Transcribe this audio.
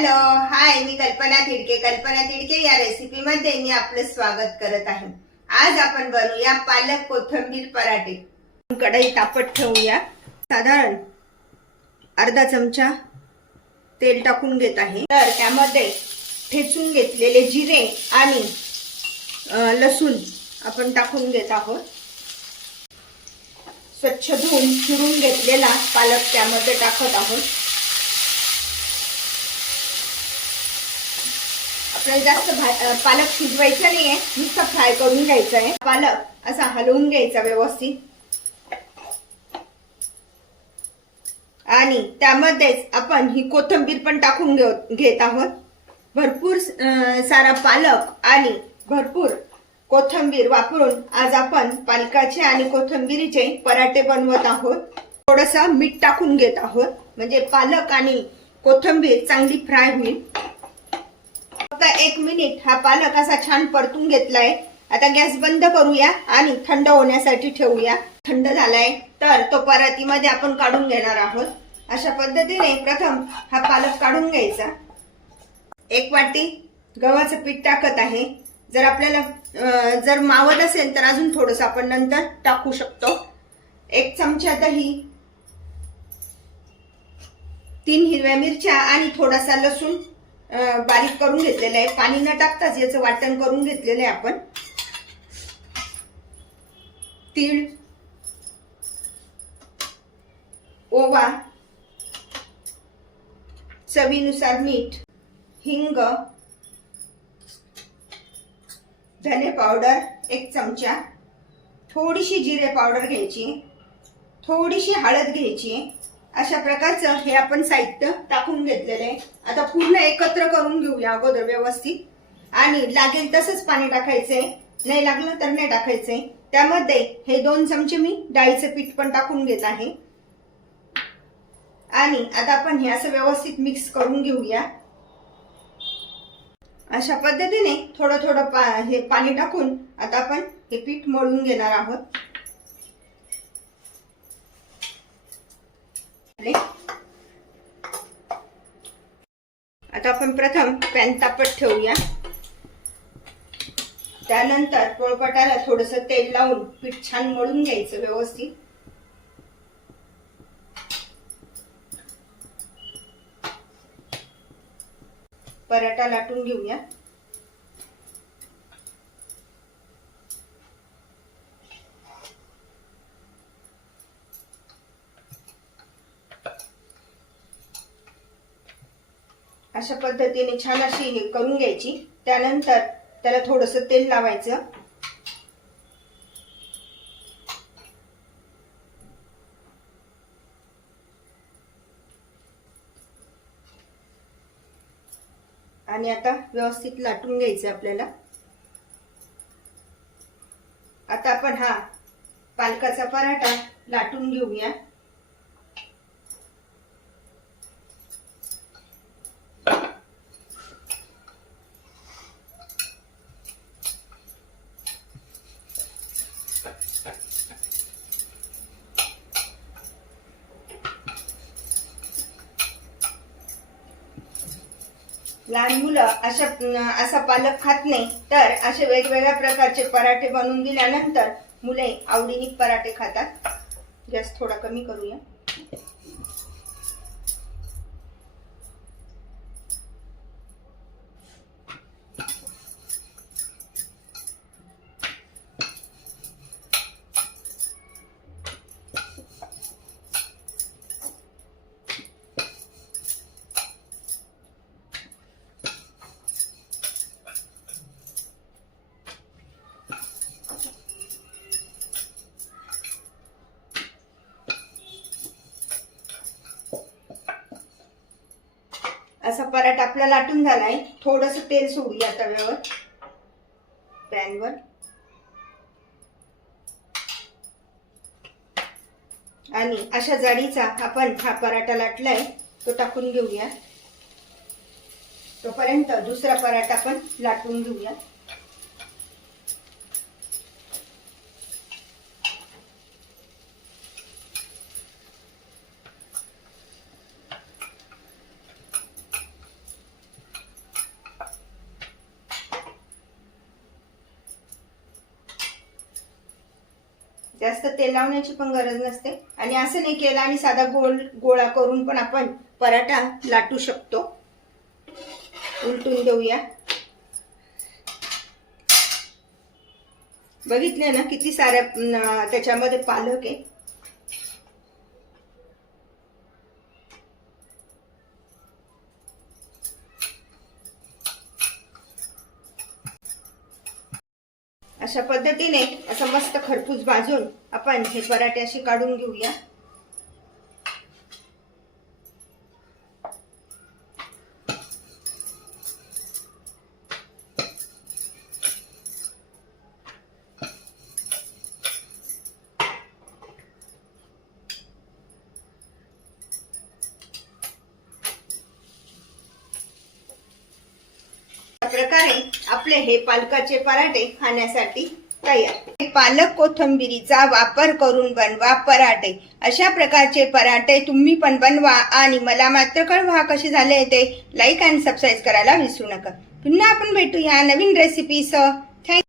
Hello hi मी कल्पना तिडके. कल्पना तिडके या रेसिपी मध्ये मी आपलं स्वागत करत आहे. आज आपण बनवूया पालक कोथिंबीर पराठे. कढई तापत ठेवूया. साधारण अर्धा चमचा तेल टाकून घेत आहे. तर त्यामध्ये ठेचून घेतलेले जिरे आणि लसूण आपण टाकून घेत आहोत. स्वच्छ धुवून चिरून घेतलेला पालक त्यामध्ये टाकत आहोत. काही जास्त भा- पालक शिजवायचा नाहीये. नुसतं फ्राय करून घ्यायचा आहे पालक असा हलवून घ्यायचा व्यवस्थित. आणि त्यामध्येच आपण ही कोथिंबीर पण टाकून घेत आहोत. भरपूर सारा पालक आणि भरपूर कोथिंबीर वापरून आज आपण पालकाचे आणि कोथिंबीरीचे पराठे बनवत आहोत. थोडस मीठ टाकून घेत आहोत. म्हणजे पालक आणि कोथिंबीर चांगली फ्राय होईल. फक्त एक मिनिट हा पालक असा छान परतून घेतलाय. आता गॅस बंद करूया आणि थंड होण्यासाठी ठेवूया. थंड झालाय तर तो परातीमध्ये आपण काढून घेणार आहोत. अशा पद्धतीने प्रथम हा पालक काढून घ्यायचा. एक वाटी गव्हाचं पीठ टाकत आहे. जर आपल्याला जर मावत असेल तर अजून थोडस आपण नंतर टाकू शकतो. एक चमचा दही तीन हिरव्या मिरच्या आणि थोडासा लसूण. बारीक करून घेतलेलं आहे पाणी न टाकताच याचं वाटण करून घेतलेलं आहे आपण. तीळ ओवा चवीनुसार मीठ हिंग धने पावडर एक चमचा थोडीशी जिरे पावडर घ्यायची थोडीशी हळद घ्यायची अशा प्रकारचं हे आपण साहित्य टाकून घेतलेलं आहे. आता पूर्ण एकत्र करून घेऊया अगोदर व्यवस्थित. आणि लागेल तसंच पाणी टाकायचंय. नाही लागलं तर नाही टाकायचंय. त्यामध्ये हे दोन चमचे मी डाळीचं पीठ पण टाकून घेत आहे. आणि आता आपण हे असं व्यवस्थित मिक्स करून घेऊया. अशा पद्धतीने थोडं थोडं पा हे पाणी टाकून आता आपण हे पीठ मळून घेणार आहोत. आपले. आता आपण प्रथम पॅन तापत ठेवूया. त्यानंतर पोळपटाला थोडस तेल लावून पीठ छान मळून घ्यायचं व्यवस्थित. पराठा लाटून घेऊया. अशा पद्धतीने छान अशी हे करून घ्यायची. त्यानंतर त्याला थोडस तेल लावायचं. आणि आता व्यवस्थित लाटून घ्यायचं आपल्याला. आता आपण हा पालकाचा पराठा लाटून घेऊया. लहान मुलं अशा असा पालक खात नाही तर असे वेगवेगळ्या प्रकारचे पराठे बनवून दिल्यानंतर मुले आवडीने पराठे खातात. गॅस थोडा कमी करूया. असा पराठा आपला लाटून झालाय. थोडस तेल सोडूया तव्यावर. पॅनवर. आणि अशा जाडीचा आपण हा पराठा लाटलाय तो टाकून घेऊया. तोपर्यंत दुसरा पराठा पण लाटून घेऊया. जास्त तेल लावण्याची पण गरज नसते. आणि असं नाही केलं आणि साधा गोल गोळा करून पण आपण पराठा लाटू शकतो. उलटून देऊया. बघितले ना किती साऱ्या त्याच्यामध्ये पालक आहे. अशा पद्धतीने असं मस्त खरपूस भाजून आपण हे पराठे असे काढून घेऊया. प्रकारे आपले हे पालकाचे पराठे खाण्यासाठी तयार. पालक कोथंबिरीचा वापर करून बनवा पराठे. अशा प्रकारचे पराठे तुम्ही पण बनवा आणि मला मात्र कळवा कसे झाले ते लाईक अँड सबस्क्राईब करायला विसरू नका. पुन्हा आपण भेटूया नवीन रेसिपीसह थँक